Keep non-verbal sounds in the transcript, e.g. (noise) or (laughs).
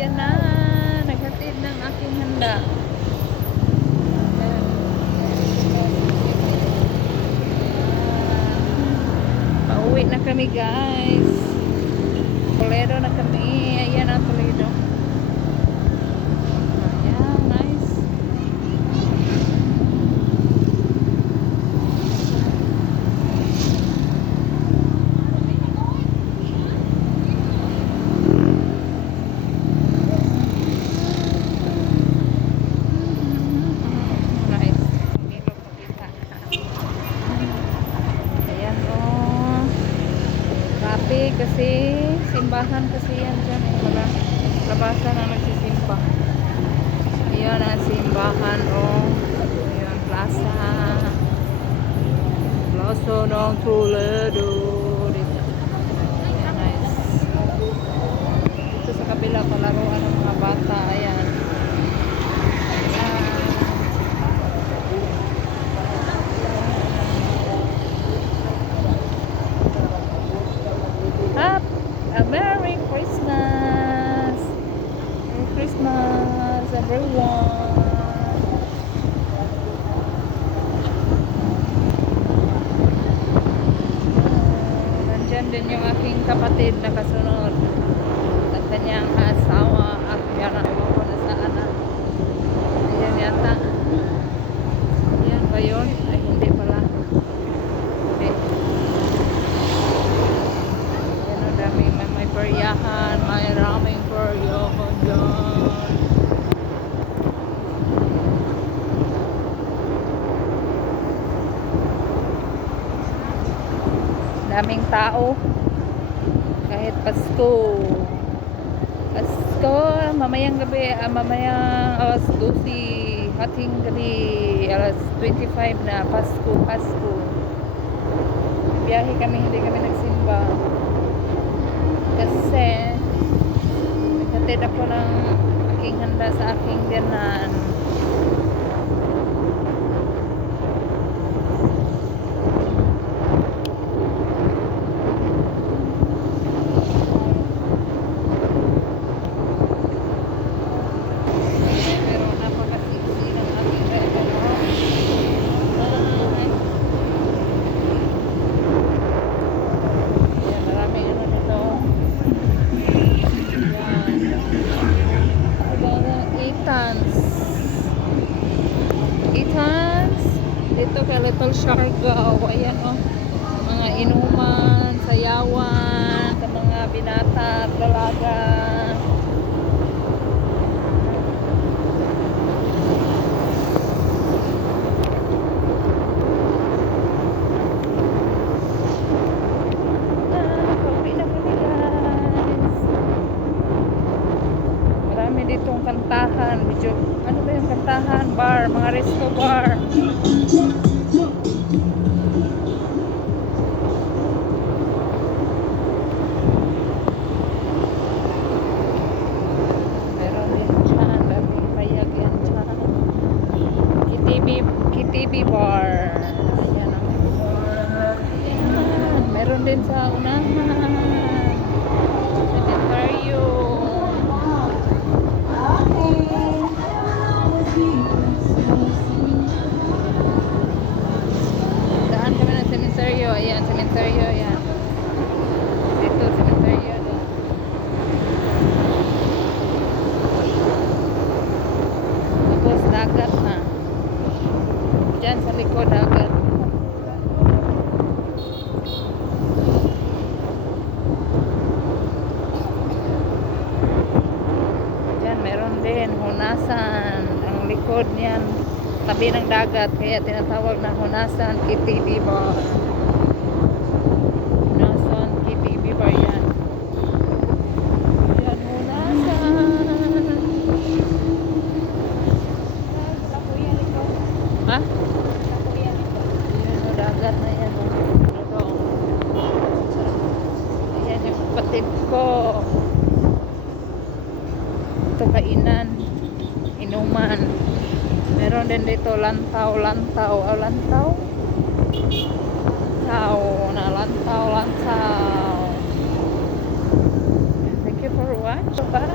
biyanan. Naghatid ng aking handa. Ah, Pauwi na kami guys. Toledo na kami. Ayan ang Toledo. Simbahan kasi yan dyan eh. Wala labasan ang nagsisimba. Ayan ang simbahan oh. Ayan plaza. Plaza ng Toledo. Everyone! Nandyan din yung aking kapatid na kasunod. At kanyang asawa at yan ang ewan ko na saan na. Ayan yata. Ayan ba yun? Ay, hindi pala. May, may peryahan, may raming Daming tao. Kahit Pasko. Pasko, mamayang gabi, ah, mamayang alas 12, hating gabi, alas 25 na, Pasko, Pasko. Biyahe kami, hindi kami nagsimba. Kasi, naghatid ako ng aking handa sa aking biyanan. Dito kay Little Siargao. Ayan o. Mga inuman, sayawan, sa mga binata at dalaga. Ah, kantahan. Medyo, ano ba yung kantahan? Bar, mga resto bar. Meron din dyan. Daming payag yan dyan. KTV, KTV bar. Ayan ang Ayan. Meron (laughs) hunasan. Ang likod niyan tabi ng dagat kaya tinatawag na hunasan KTV bar. Hunasan KTV bar yan. Yan hunasan. Ha? Yan dagat na yan. o. Ito. Ayan yung kapatid ko. Ito kainan. Inuman. Meron din dito lantaw, lantaw. Oh, lantaw? Lantaw. Na lantaw, lantaw. Thank you for watching.